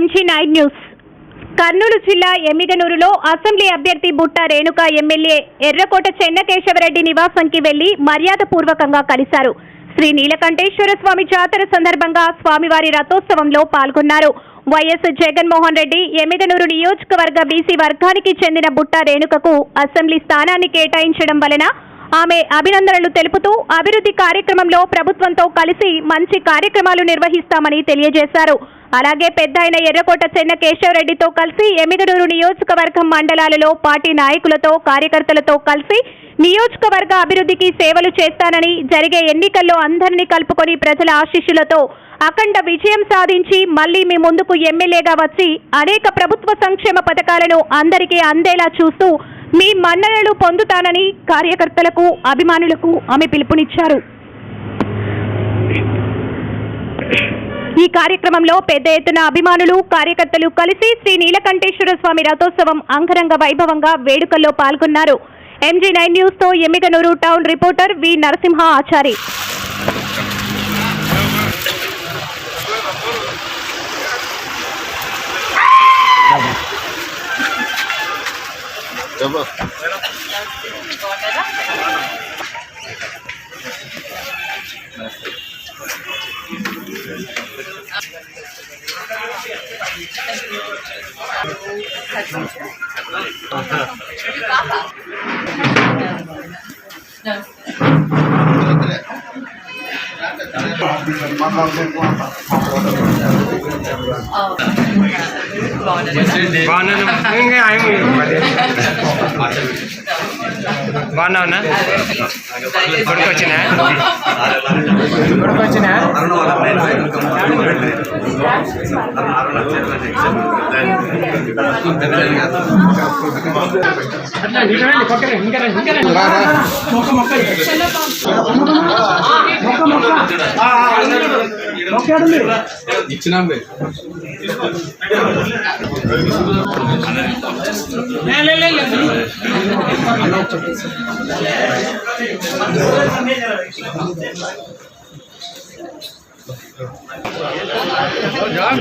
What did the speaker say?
MG9 news. Kurnool జిల్లా ఎమ్మిగనూరులో assembly అభ్యర్థి బుట్ట రేణుక ఎమ్మెల్యే ఎర్రకోట చెన్నకేశవరెడ్డి నివాసానికి వెళ్లి మర్యాదపూర్వకంగా కలిశారు. శ్రీ నీలకంఠేశ్వర స్వామి జాతర సందర్భంగా స్వామివారి రథోత్సవంలో పాల్గొన్నారు. వైఎస్ జగన్మోహన్ రెడ్డి ఎమ్మిగనూరు నియోజకవర్గ బీసీ వర్గానికి చెందిన బుట్ట రేణుకకు అసెంబ్లీ స్థానాన్ని కేటాయించడం వలన ఆమె అభినందనలు తెలుపుతూ అభివృద్ధి కార్యక్రమంలో ప్రభుత్వంతో కలిసి మంచి కార్యక్రమాలు నిర్వహిస్తామని తెలియజేశారు. అలాగే పెద్దాయన ఎర్రకోట చెన్నకేశవరెడ్డితో కలిసి ఎమ్మిగనూరు నియోజకవర్గం మండలాలలో పార్టీ నాయకులతో కార్యకర్తలతో కలిసి నియోజకవర్గ అభివృద్ధికి సేవలు చేస్తానని, జరిగే ఎన్నికల్లో అందరినీ కలుపుకొని ప్రజల ఆశీస్సులతో అఖండ విజయం సాధించి మళ్లీ మీ ముందుకు ఎమ్మెల్యేగా వచ్చి అనేక ప్రభుత్వ సంక్షేమ పథకాలను అందరికీ అందేలా చూస్తూ మీ మన్ననలు పొందుతానని కార్యకర్తలకు, అభిమానులకు ఆమె పిలుపునిచ్చారు. ఈ కార్యక్రమంలో పెద్ద ఎత్తున అభిమానులు, కార్యకర్తలు కలిసి శ్రీ నీలకంఠేశ్వర స్వామి రథోత్సవం అంగరంగ వైభవంగా వేడుకల్లో పాల్గొన్నారు. MG9 న్యూస్ తో ఎమ్మిగనూరు టౌన్ రిపోర్టర్ వి నరసింహ ఆచారి. బాగున్నావునా? కొడుకొచ్చినా ఇచ్చినాం. John